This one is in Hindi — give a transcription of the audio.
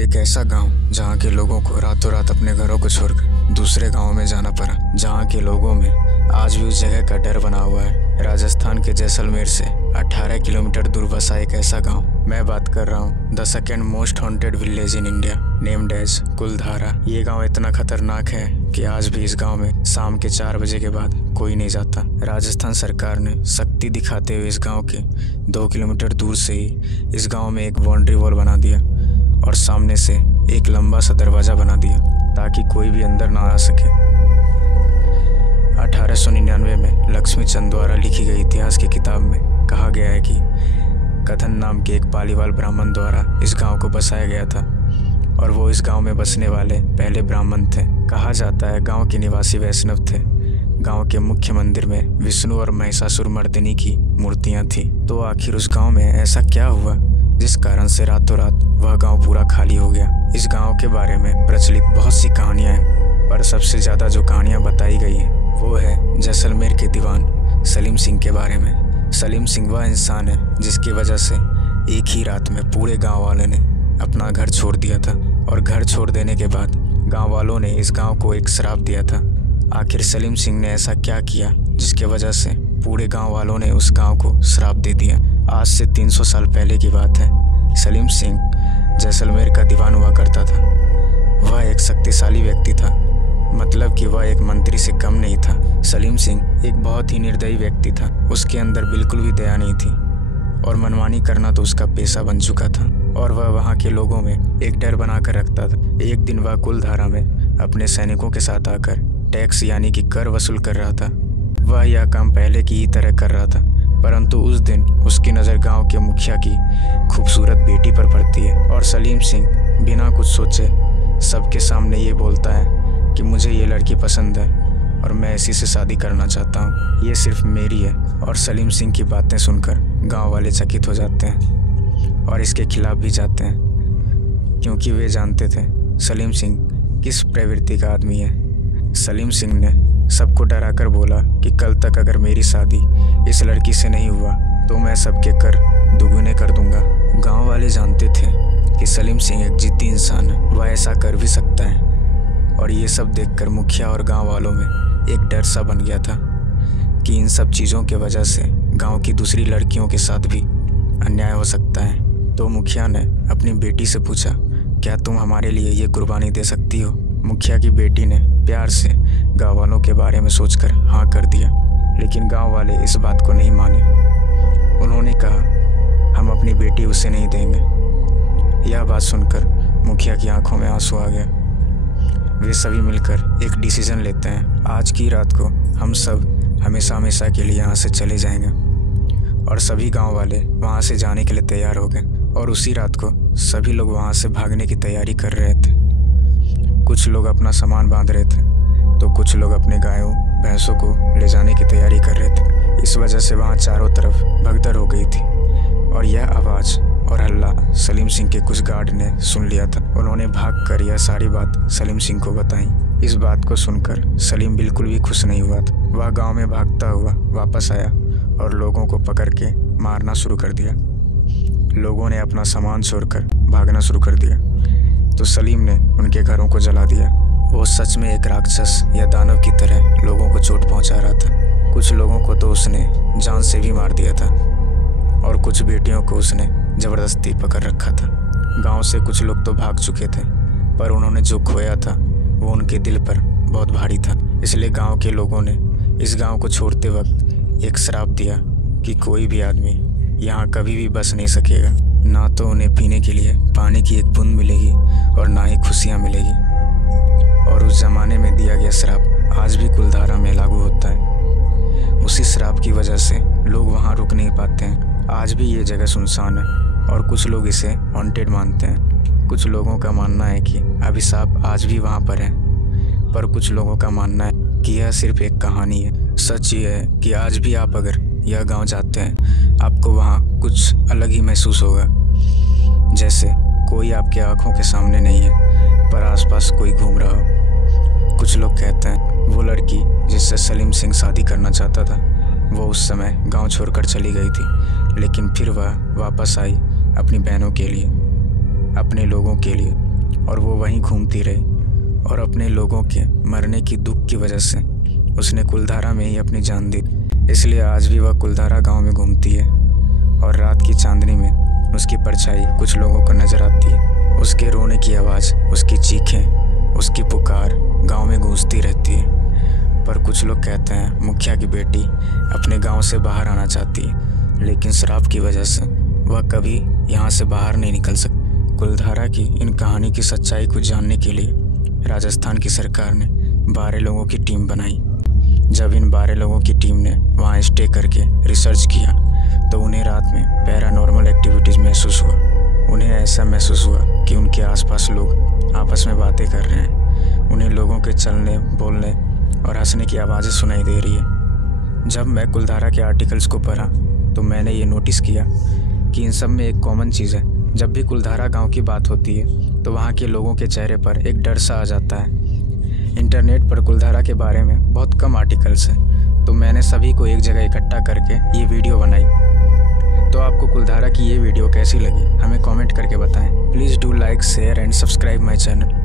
एक ऐसा गांव जहां के लोगों को रातों रात अपने घरों को छोड़कर दूसरे गांव में जाना पड़ा, जहां के लोगों में आज भी उस जगह का डर बना हुआ है। राजस्थान के जैसलमेर से 18 किलोमीटर दूर बसा एक ऐसा गांव। मैं बात कर रहा हूं the second most haunted village in India, named as Kuldhara. ये गांव इतना खतरनाक है कि आज भी इस गांव में शाम के 4 बजे के बाद कोई नहीं जाता। राजस्थान सरकार ने सख्ती दिखाते हुए इस गांव के 2 किलोमीटर दूर से ही इस गांव में एक बाउंड्री वॉल बना दिया और सामने से एक लंबा सा दरवाज़ा बना दिया ताकि कोई भी अंदर ना आ सके। 1899 में लक्ष्मीचंद द्वारा लिखी गई इतिहास की किताब में कहा गया है कि कथन नाम के एक पालीवाल ब्राह्मण द्वारा इस गांव को बसाया गया था और वो इस गांव में बसने वाले पहले ब्राह्मण थे। कहा जाता है गांव के निवासी वैष्णव थे। गांव के मुख्य मंदिर में विष्णु और महिषासुर मर्दिनी की मूर्तियां थी। तो आखिर उस गांव में ऐसा क्या हुआ जिस कारण से रातों रात वह गांव पूरा खाली हो गया? इस गांव के बारे में प्रचलित बहुत सी कहानियां हैं, पर सबसे ज़्यादा जो कहानियां बताई गई हैं वो है जैसलमेर के दीवान सलीम सिंह के बारे में। सलीम सिंह वह इंसान है जिसकी वजह से एक ही रात में पूरे गाँव वाले ने अपना घर छोड़ दिया था और घर छोड़ देने के बाद गाँव वालों ने इस गाँव को एक श्राप दिया था। आखिर सलीम सिंह ने ऐसा क्या किया जिसके वजह से पूरे गांव वालों ने उस गांव को श्राप दे दिया? आज से 300 साल पहले की बात है। सलीम सिंह जैसलमेर का दीवान हुआ करता था। वह एक शक्तिशाली व्यक्ति था, मतलब कि वह एक मंत्री से कम नहीं था। सलीम सिंह एक बहुत ही निर्दयी व्यक्ति था। उसके अंदर बिल्कुल भी दया नहीं थी और मनमानी करना तो उसका पेशा बन चुका था और वह वहाँ के लोगों में एक डर बना कर रखता था। एक दिन वह कुलधारा में अपने सैनिकों के साथ आकर टैक्स यानी कि कर वसूल कर रहा था। वह यह काम पहले की ही तरह कर रहा था, परंतु उस दिन उसकी नज़र गांव के मुखिया की खूबसूरत बेटी पर पड़ती है और सलीम सिंह बिना कुछ सोचे सबके सामने ये बोलता है कि मुझे ये लड़की पसंद है और मैं इसी से शादी करना चाहता हूँ, ये सिर्फ मेरी है। और सलीम सिंह की बातें सुनकर गाँव वाले चकित हो जाते हैं और इसके खिलाफ भी जाते हैं, क्योंकि वे जानते थे सलीम सिंह किस प्रवृत्ति का आदमी है। सलीम सिंह ने सबको डराकर बोला कि कल तक अगर मेरी शादी इस लड़की से नहीं हुआ तो मैं सबके कर दुगुने कर दूंगा। गांव वाले जानते थे कि सलीम सिंह एक जिद्दी इंसान है, वह ऐसा कर भी सकता है। और ये सब देखकर मुखिया और गांव वालों में एक डर सा बन गया था कि इन सब चीज़ों के वजह से गांव की दूसरी लड़कियों के साथ भी अन्याय हो सकता है। तो मुखिया ने अपनी बेटी से पूछा, क्या तुम हमारे लिए ये कुर्बानी दे सकती हो? मुखिया की बेटी ने प्यार से गाँव वालों के बारे में सोचकर हाँ कर दिया, लेकिन गांव वाले इस बात को नहीं माने। उन्होंने कहा, हम अपनी बेटी उसे नहीं देंगे। यह बात सुनकर मुखिया की आंखों में आंसू आ गया। वे सभी मिलकर एक डिसीजन लेते हैं, आज की रात को हम सब हमेशा हमेशा के लिए यहाँ से चले जाएंगे। और सभी गांव वाले वहाँ से जाने के लिए तैयार हो गए और उसी रात को सभी लोग वहाँ से भागने की तैयारी कर रहे थे। कुछ लोग अपना सामान बांध रहे थे तो कुछ लोग अपने गायों भैंसों को ले जाने की तैयारी कर रहे थे। इस वजह से वहाँ चारों तरफ भगदड़ हो गई थी और यह आवाज़ और हल्ला सलीम सिंह के कुछ गार्ड ने सुन लिया था। उन्होंने भागकर यह सारी बात सलीम सिंह को बताई। इस बात को सुनकर सलीम बिल्कुल भी खुश नहीं हुआ था। वह गाँव में भागता हुआ वापस आया और लोगों को पकड़ के मारना शुरू कर दिया। लोगों ने अपना सामान छोड़कर भागना शुरू कर दिया तो सलीम ने उनके घरों को जला दिया। वो सच में एक राक्षस या दानव की तरह लोगों को चोट पहुंचा रहा था। कुछ लोगों को तो उसने जान से भी मार दिया था और कुछ बेटियों को उसने ज़बरदस्ती पकड़ रखा था। गांव से कुछ लोग तो भाग चुके थे, पर उन्होंने जो खोया था वो उनके दिल पर बहुत भारी था। इसलिए गांव के लोगों ने इस गांव को छोड़ते वक्त एक श्राप दिया कि कोई भी आदमी यहाँ कभी भी बस नहीं सकेगा। ना तो उन्हें पीने के लिए पानी की एक बूंद मिलेगी और ना ही खुशियाँ मिलेगी। और उस ज़माने में दिया गया श्राप आज भी कुलधारा में लागू होता है। उसी श्राप की वजह से लोग वहाँ रुक नहीं पाते हैं। आज भी ये जगह सुनसान है और कुछ लोग इसे हॉन्टेड मानते हैं। कुछ लोगों का मानना है कि अभिशाप आज भी वहाँ पर है, पर कुछ लोगों का मानना है कि यह सिर्फ एक कहानी है। सच ये है कि आज भी आप अगर यह गांव जाते हैं आपको वहाँ कुछ अलग ही महसूस होगा, जैसे कोई आपके आंखों के सामने नहीं है पर आसपास कोई घूम रहा हो। कुछ लोग कहते हैं वो लड़की जिससे सलीम सिंह शादी करना चाहता था वो उस समय गांव छोड़कर चली गई थी, लेकिन फिर वह वापस आई अपनी बहनों के लिए। अपने लोगों के लिए, और वो वहीं घूमती रही और अपने लोगों के मरने की दुख की वजह से उसने कुलधारा में ही अपनी जान दी। इसलिए आज भी वह कुलधारा गांव में घूमती है और रात की चांदनी में उसकी परछाई कुछ लोगों को नजर आती है। उसके रोने की आवाज़, उसकी चीखें, उसकी पुकार गांव में गूंजती रहती है। पर कुछ लोग कहते हैं मुखिया की बेटी अपने गांव से बाहर आना चाहती है, लेकिन श्राप की वजह से वह कभी यहाँ से बाहर नहीं निकल सकती। कुलधारा की इन कहानी की सच्चाई को जानने के लिए राजस्थान की सरकार ने 12 लोगों की टीम बनाई। जब इन 12 लोगों की टीम ने वहाँ स्टे करके रिसर्च किया तो उन्हें रात में पैरानॉर्मल एक्टिविटीज़ महसूस हुआ। उन्हें ऐसा महसूस हुआ कि उनके आसपास लोग आपस में बातें कर रहे हैं। उन्हें लोगों के चलने, बोलने और हंसने की आवाज़ें सुनाई दे रही है। जब मैं कुलधारा के आर्टिकल्स को पढ़ा तो मैंने ये नोटिस किया कि इन सब में एक कॉमन चीज़ है। जब भी कुलधारा गांव की बात होती है तो वहाँ के लोगों के चेहरे पर एक डर सा आ जाता है। इंटरनेट पर कुलधारा के बारे में बहुत कम आर्टिकल्स हैं, तो मैंने सभी को एक जगह इकट्ठा करके ये वीडियो बनाई। तो आपको कुलधारा की ये वीडियो कैसी लगी हमें कमेंट करके बताएं। Please do like, share and subscribe my channel.